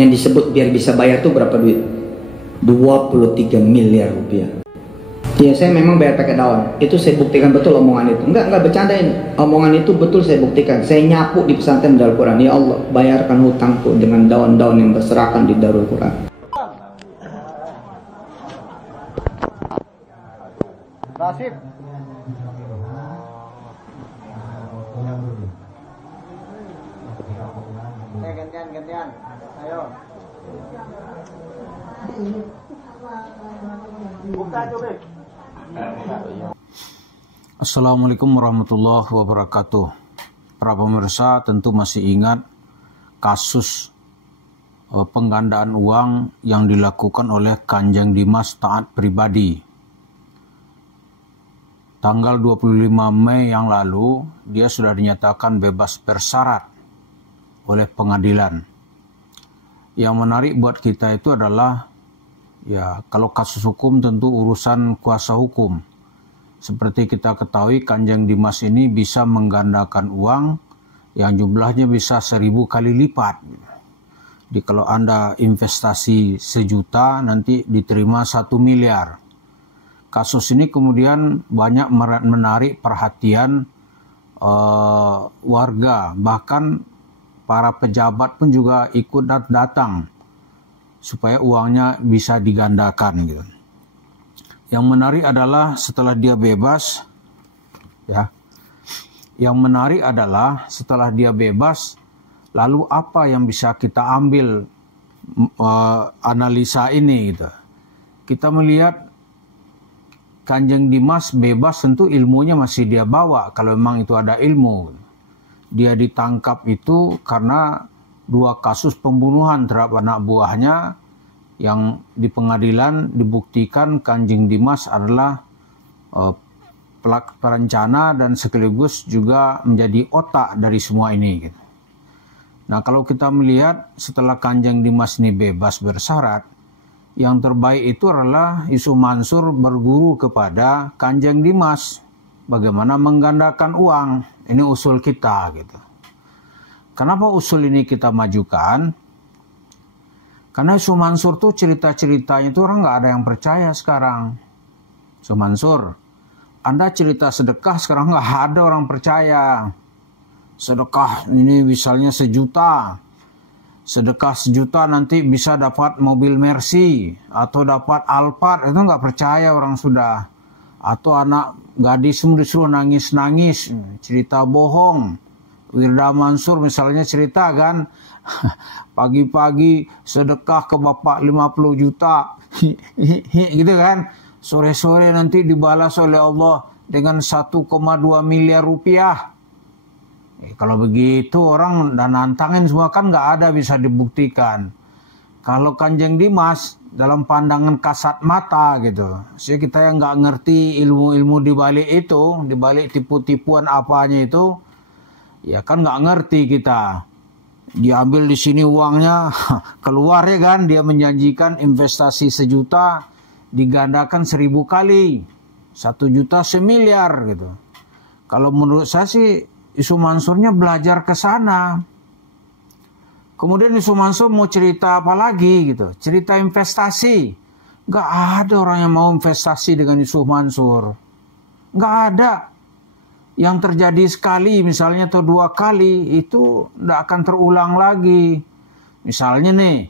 yang disebut biar bisa bayar tuh berapa duit? 23 miliar rupiah. Ya, saya memang bayar pakai daun. Itu saya buktikan betul omongan itu. Enggak bercanda ini. Omongan itu betul saya buktikan. Saya nyapu di pesantren Darul Quran. Ya Allah, bayarkan hutangku dengan daun-daun yang berserakan di Darul Quran. Nasib. Gantian. Ayo. Buka coba. Assalamualaikum warahmatullahi wabarakatuh. Para pemirsa tentu masih ingat kasus penggandaan uang yang dilakukan oleh Kanjeng Dimas Taat Pribadi. Tanggal 25 Mei yang lalu dia sudah dinyatakan bebas bersyarat oleh pengadilan. Yang menarik buat kita itu adalah, ya, kalau kasus hukum tentu urusan kuasa hukum. Seperti kita ketahui, Kanjeng Dimas ini bisa menggandakan uang yang jumlahnya bisa 1000 kali lipat. Jadi kalau Anda investasi 1 juta, nanti diterima 1 miliar. Kasus ini kemudian banyak menarik perhatian warga, bahkan para pejabat pun juga ikut datang supaya uangnya bisa digandakan gitu. Yang menarik adalah setelah dia bebas, ya. Yang menarik adalah setelah dia bebas, lalu apa yang bisa kita ambil analisa ini gitu. Kita melihat Kanjeng Dimas bebas, tentu ilmunya masih dia bawa kalau memang itu ada ilmu. Dia ditangkap itu karena 2 kasus pembunuhan terhadap anak buahnya, yang di pengadilan dibuktikan Kanjeng Dimas adalah perencana dan sekaligus juga menjadi otak dari semua ini gitu. Nah, kalau kita melihat setelah Kanjeng Dimas ini bebas bersyarat, yang terbaik itu adalah Yusuf Mansur berguru kepada Kanjeng Dimas bagaimana menggandakan uang. Ini usul kita gitu. Kenapa usul ini kita majukan? Karena Yusuf Mansur tuh cerita-ceritanya itu orang nggak ada yang percaya sekarang. Yusuf Mansur, Anda cerita sedekah sekarang nggak ada orang percaya. Sedekah ini misalnya 1 juta. Sedekah 1 juta nanti bisa dapat mobil Mercy atau dapat Alphard, itu nggak percaya orang sudah. Atau anak gadis disuruh nangis-nangis, cerita bohong. Wirda Mansur misalnya cerita kan, pagi-pagi sedekah ke bapak 50 juta, gitu kan. Sore-sore nanti dibalas oleh Allah dengan 1,2 miliar rupiah. Kalau begitu orang dan nantangin semua kan nggak ada bisa dibuktikan. Kalau Kanjeng Dimas dalam pandangan kasat mata gitu, jadi kita yang nggak ngerti ilmu-ilmu di balik itu, di balik tipu-tipuan apanya itu, ya kan nggak ngerti kita. Diambil di sini uangnya, keluar ya kan, dia menjanjikan investasi 1 juta digandakan 1000 kali, 1 juta 1 miliar gitu. Kalau menurut saya sih Yusuf Mansurnya belajar ke sana. Kemudian Yusuf Mansur mau cerita apa lagi gitu, cerita investasi. Nggak ada orang yang mau investasi dengan Yusuf Mansur. Nggak ada. Yang terjadi sekali misalnya atau 2 kali itu tidak akan terulang lagi. Misalnya nih,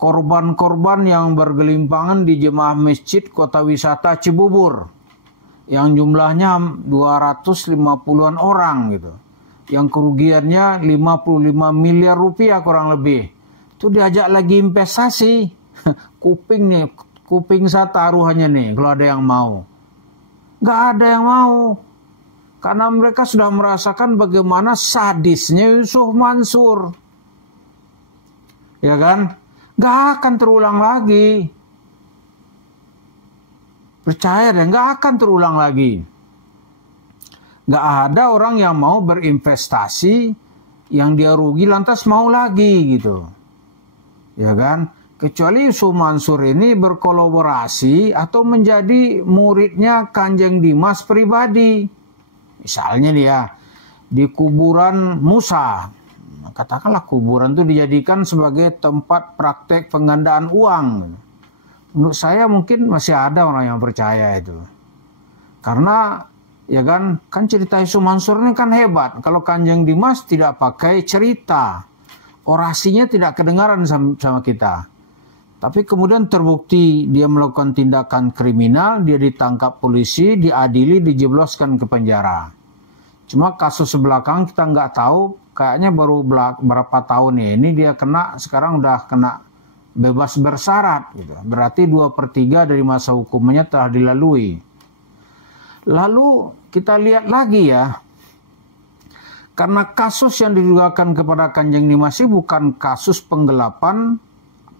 korban-korban yang bergelimpangan di jemaah masjid kota wisata Cibubur yang jumlahnya 250-an orang gitu, yang kerugiannya 55 miliar rupiah kurang lebih, itu diajak lagi investasi. Kuping nih, kuping saya taruhannya nih kalau ada yang mau. Nggak ada yang mau. Karena mereka sudah merasakan bagaimana sadisnya Yusuf Mansur. Ya kan? Nggak akan terulang lagi. Percaya deh, nggak akan terulang lagi. Nggak ada orang yang mau berinvestasi, yang dia rugi lantas mau lagi gitu. Ya kan? Kecuali Yusuf Mansur ini berkolaborasi atau menjadi muridnya Kanjeng Dimas pribadi. Misalnya dia di kuburan Musa, katakanlah kuburan itu dijadikan sebagai tempat praktek penggandaan uang. Menurut saya mungkin masih ada orang yang percaya itu. Karena ya kan cerita Yusuf Mansur ini kan hebat. Kalau Kanjeng Dimas tidak pakai cerita, orasinya tidak kedengaran sama kita. Tapi kemudian terbukti dia melakukan tindakan kriminal, dia ditangkap polisi, diadili, dijebloskan ke penjara. Cuma kasus sebelakang kita nggak tahu, kayaknya baru berapa tahun ya. Ini dia sekarang udah kena bebas bersyarat. Gitu. Berarti 2/3 dari masa hukumannya telah dilalui. Lalu kita lihat lagi ya, karena kasus yang dituduhkan kepada Kanjeng Dimas bukan kasus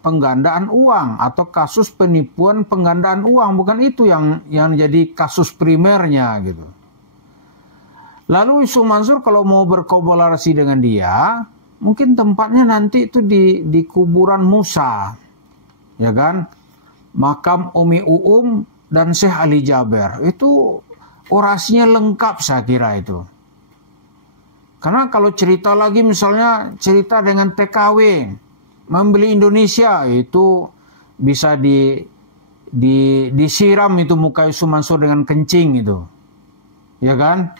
penggandaan uang atau kasus penipuan penggandaan uang, bukan itu yang jadi kasus primernya gitu. Lalu Yusuf Mansur kalau mau berkolaborasi dengan dia, mungkin tempatnya nanti itu di kuburan Musa, ya kan? Makam Umi Uum dan Syekh Ali Jaber. Itu orasinya lengkap saya kira itu. Karena kalau cerita lagi misalnya cerita dengan TKW, membeli Indonesia, itu bisa disiram itu muka Yusuf Mansur dengan kencing itu. Ya kan?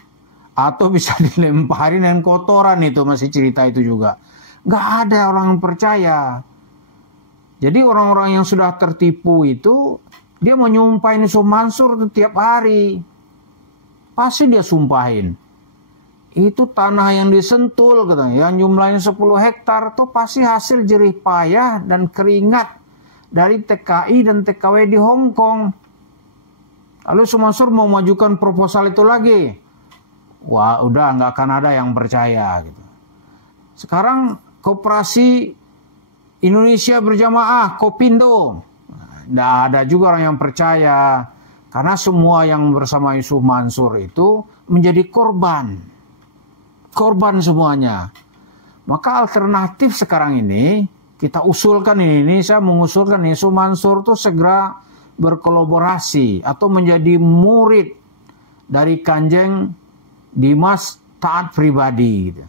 Atau bisa dilemparin dengan kotoran itu, masih cerita itu juga. Nggak ada orang yang percaya. Jadi orang-orang yang sudah tertipu itu, dia menyumpahin Yusuf Mansur itu tiap hari. Pasti dia sumpahin. Itu tanah yang disentul, yang jumlahnya 10 hektar, itu pasti hasil jerih payah dan keringat dari TKI dan TKW di Hong Kong. Lalu Yusuf Mansur mau majukan proposal itu lagi. Wah, udah nggak akan ada yang percaya. Gitu. Sekarang Koperasi Indonesia Berjamaah, Kopindo. Nggak ada juga orang yang percaya. Karena semua yang bersama Yusuf Mansur itu menjadi korban. Korban semuanya. Maka alternatif sekarang ini kita usulkan ini saya mengusulkan Yusuf Mansur itu segera berkolaborasi atau menjadi murid dari Kanjeng Dimas taat pribadi. Gitu.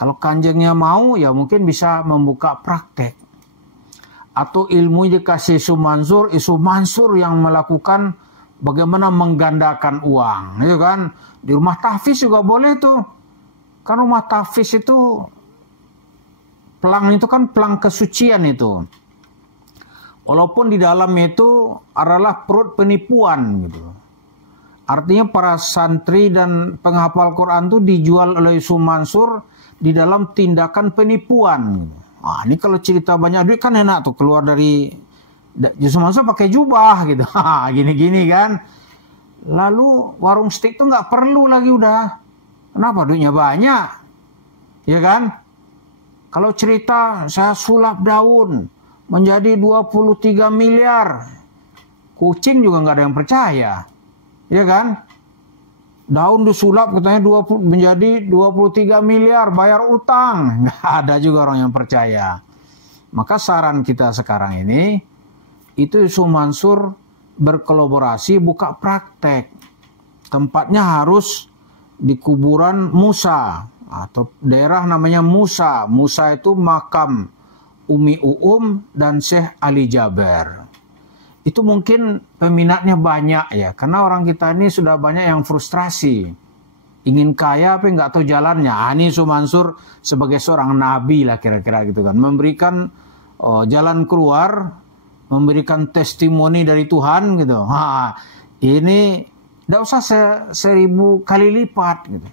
Kalau Kanjengnya mau ya mungkin bisa membuka praktek. Atau ilmu dikasih Yusuf Mansur yang melakukan bagaimana menggandakan uang. Ya kan? Di rumah tahfiz juga boleh tuh. Kan rumah tahfiz itu pelang itu kan pelang kesucian itu. Walaupun di dalam itu adalah perut penipuan gitu. Artinya para santri dan penghafal Quran itu dijual oleh Yusuf Mansur di dalam tindakan penipuan. Gitu. Nah, ini kalau cerita banyak duit kan enak tuh keluar dari Yusuf Mansur pakai jubah gitu. Gini-gini kan. Lalu warung steak tuh nggak perlu lagi udah. Kenapa? Duitnya banyak. Ya kan? Kalau cerita saya sulap daun menjadi 23 miliar. Kucing juga nggak ada yang percaya. Ya kan? Daun disulap katanya menjadi 23 miliar bayar utang. Nggak ada juga orang yang percaya. Maka saran kita sekarang ini, itu Yusuf Mansur berkolaborasi buka praktek. Tempatnya harus di kuburan Musa atau daerah namanya Musa. Musa itu makam Umi Uum dan Syekh Ali Jaber. Itu mungkin peminatnya banyak ya, karena orang kita ini sudah banyak yang frustrasi. Ingin kaya tapi nggak tahu jalannya. Ini Yusuf Mansur sebagai seorang nabi lah kira-kira gitu kan. Memberikan jalan keluar, memberikan testimoni dari Tuhan gitu. Ini tidak usah 1000 kali lipat gitu.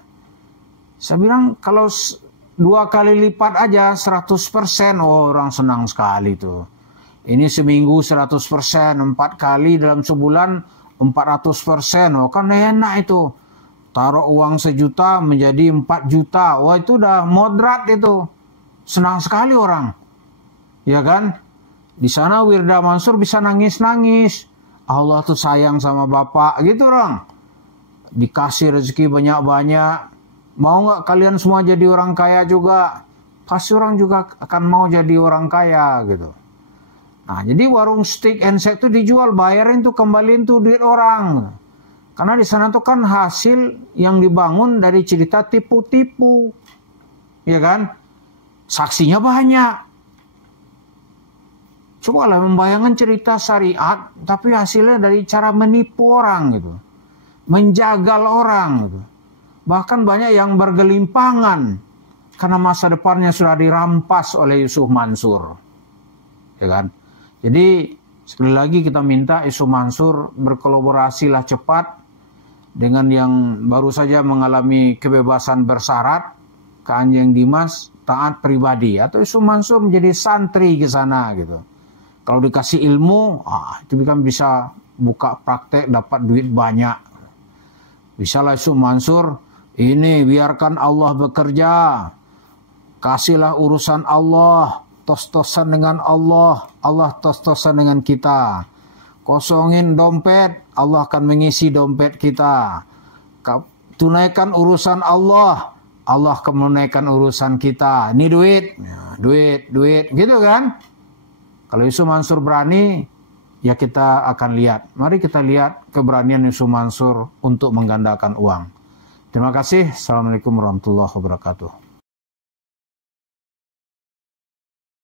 Saya bilang kalau 2 kali lipat aja 100%, orang senang sekali tuh. Ini seminggu 100%, 4 kali dalam sebulan 400%. Kan enak itu. Taruh uang 1 juta menjadi 4 juta. Wah itu udah moderat itu. Senang sekali orang. Ya kan? Di sana Wirda Mansur bisa nangis-nangis. Allah tuh sayang sama bapak gitu orang. Dikasih rezeki banyak-banyak. Mau nggak kalian semua jadi orang kaya juga? Pasti orang juga akan mau jadi orang kaya gitu. Nah jadi warung steak and shake itu dijual, bayarin tuh, kembaliin tuh duit orang. Karena di sana tuh kan hasil yang dibangun dari cerita tipu-tipu. Ya kan? saksinya banyak. Cobalah membayangkan cerita syariat, tapi hasilnya dari cara menipu orang gitu. Menjagal orang gitu. Bahkan banyak yang bergelimpangan karena masa depannya sudah dirampas oleh Yusuf Mansur. Ya kan? Jadi sekali lagi kita minta Yusuf Mansur berkolaborasilah cepat dengan yang baru saja mengalami kebebasan bersyarat, ke Kanjeng Dimas taat pribadi, atau Yusuf Mansur menjadi santri ke sana gitu. Kalau dikasih ilmu, itu kan bisa buka praktek dapat duit banyak. Bisalah Yusuf Mansur, ini biarkan Allah bekerja. Kasihlah urusan Allah, tos-tosan dengan Allah, Allah tos-tosan dengan kita. Kosongin dompet, Allah akan mengisi dompet kita. Tunaikan urusan Allah, Allah akan menunaikan urusan kita. Ini duit, duit, gitu kan? Kalau Yusuf Mansur berani, ya kita akan lihat. Mari kita lihat keberanian Yusuf Mansur untuk menggandakan uang. Terima kasih. Assalamualaikum warahmatullahi wabarakatuh.